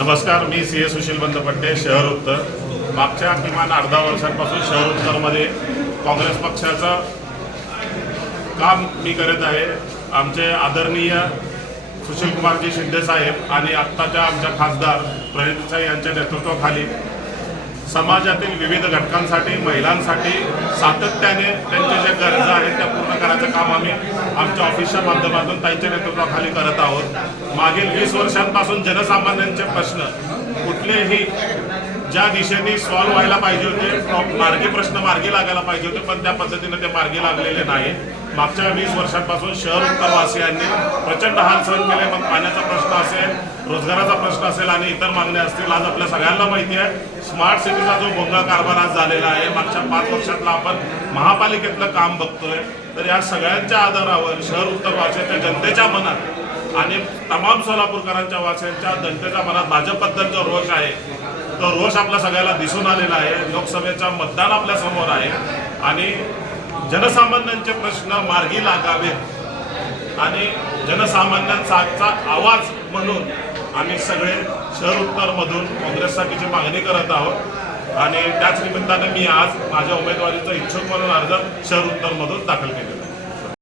नमस्कार मी सी ए सुशील बंदपट्टे शहर उत्तर मागच्या किमान अर्धा वर्षांपासून शहर उत्तरमध्ये काँग्रेस पक्षाचं काम मी करत आहे आमचे आदरणीय सुशीलकुमारजी शिंदेसाहेब आणि आत्ताच्या आमच्या खासदार प्रणितसाई यांच्या नेतृत्वाखाली समाजातील विविध घटकांसाठी महिलांसाठी सातत्याने त्यांचे जे गरजा आहेत करायचं काम आम्ही आमच्या ऑफिसच्या माध्यमातून त्यांच्या नेतृत्वाखाली करत आहोत मागील वीस वर्षांपासून जनसामान्यांचे प्रश्न कुठलेही ज्या दिशेने सॉल्व्ह व्हायला पाहिजे होते मार्गी प्रश्न मार्गी लागायला पाहिजे होते पण त्या पद्धतीने ते मार्गी लागलेले नाही मागच्या वीस वर्षांपासून शहर उत्तरवासियांनी प्रचंड हाल सहन केले मग पाण्याचा प्रश्न असेल रोजगाराचा प्रश्न असेल आणि इतर मागण्या असतील आज आपल्या सगळ्यांना माहिती आहे स्मार्ट सिटीचा जो भोंगा कारभार आज झालेला आहे मागच्या पाच वर्षातला आपण महापालिकेतलं काम बघतोय तर या सगळ्यांच्या आधारावर शहर उत्तरवासियाच्या जनतेच्या मनात आणि तमाम सोलापूरकरांच्या वासियांच्या जनतेच्या मनात भाजपबद्दल जो रोष आहे तो रोष आपल्या सगळ्याला दिसून आलेला आहे लोकसभेचा मतदान आपल्या समोर आहे आणि जनसामान्यांचे प्रश्न मार्गी लागावे आणि जनसामान्यांचा आवाज म्हणून आम्ही सगळे शहर उत्तरमधून काँग्रेससाठीची मागणी करत आहोत आणि त्याच निमित्ताने मी आज माझ्या उमेदवारीचा इच्छुक म्हणून अर्ज शहर उत्तरमधून दाखल केलेला आहे